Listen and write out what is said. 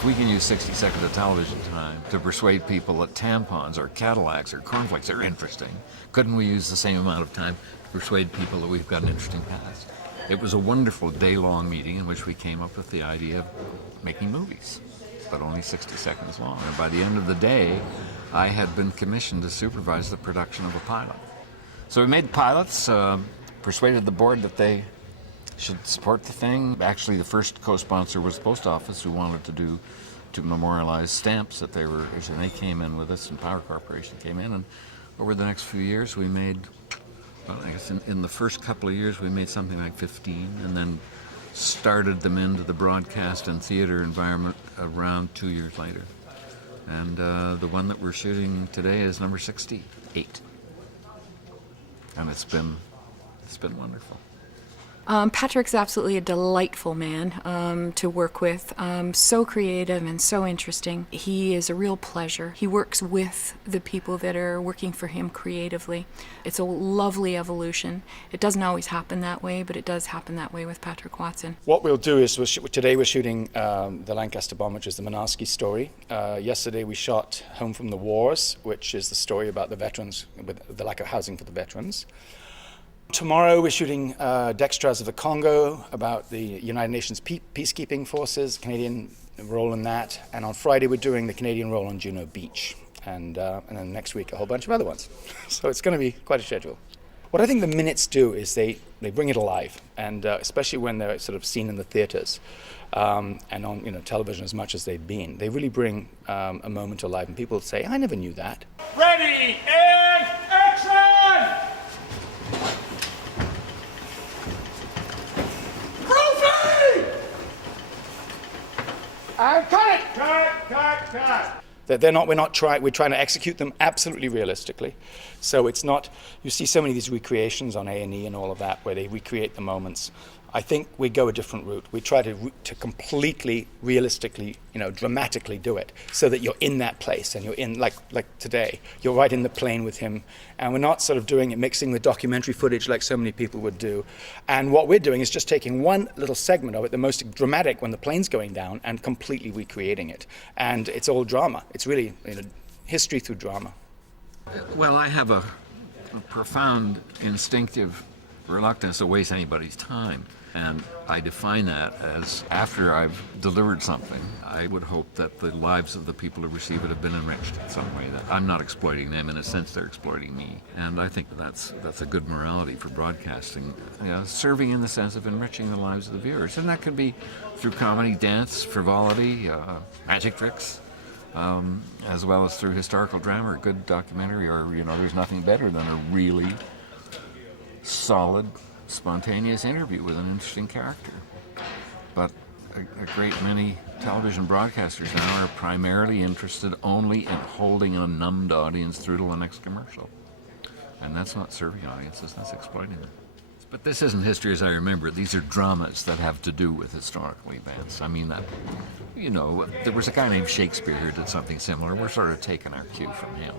If we can use 60 seconds of television time to persuade people that tampons or Cadillacs or cornflakes are interesting, couldn't we use the same amount of time to persuade people that we've got an interesting past? It was a wonderful day-long meeting in which we came up with the idea of making movies, but only 60 seconds long. And by the end of the day, I had been commissioned to supervise the production of a pilot. So we made the pilots, persuaded the board that they should support the thing. Actually, the first co-sponsor was the post office, who wanted to memorialize stamps that they were, and they came in with us, and Power Corporation came in, and over the next few years we made, well, I guess in the first couple of years we made something like 15, and then started them into the broadcast and theater environment around 2 years later. And the one that we're shooting today is number 68. And it's been wonderful. Patrick's absolutely a delightful man to work with, so creative and so interesting. He is a real pleasure. He works with the people that are working for him creatively. It's a lovely evolution. It doesn't always happen that way, but it does happen that way with Patrick Watson. What we'll do is, today we're shooting the Lancaster bomb, which is the Manasseh story. Yesterday we shot Home from the Wars, which is the story about the veterans, with the lack of housing for the veterans. Tomorrow we're shooting Dextras of the Congo, about the United Nations peacekeeping forces, Canadian role in that. And on Friday we're doing the Canadian role on Juno Beach. And then next week a whole bunch of other ones. So it's going to be quite a schedule. What I think the minutes do is they bring it alive, and especially when they're sort of seen in the theaters and on television as much as they've been. They really bring a moment alive, and people say, I never knew that. Ready and action! And cut it! Cut! We're trying to execute them absolutely realistically. So it's not, you see so many of these recreations on A&E and all of that, where they recreate the moments. I think we go a different route. We try to completely realistically, dramatically do it, so that you're in that place and you're in, like today, you're right in the plane with him. And we're not sort of doing it, mixing with documentary footage like so many people would do. And what we're doing is just taking one little segment of it, the most dramatic, when the plane's going down, and completely recreating it. And it's all drama. It's really history through drama. Well, I have a profound instinctive reluctance to waste anybody's time. And I define that as, after I've delivered something, I would hope that the lives of the people who receive it have been enriched in some way. That I'm not exploiting them. In a sense, they're exploiting me. And I think that's a good morality for broadcasting, serving in the sense of enriching the lives of the viewers. And that can be through comedy, dance, frivolity, magic tricks, as well as through historical drama or good documentary, or, there's nothing better than a really solid, spontaneous interview with an interesting character. But a great many television broadcasters now are primarily interested only in holding a numbed audience through to the next commercial. And that's not serving audiences, that's exploiting them. But this isn't history as I remember it. These are dramas that have to do with historical events. I mean, there was a guy named Shakespeare who did something similar. We're sort of taking our cue from him.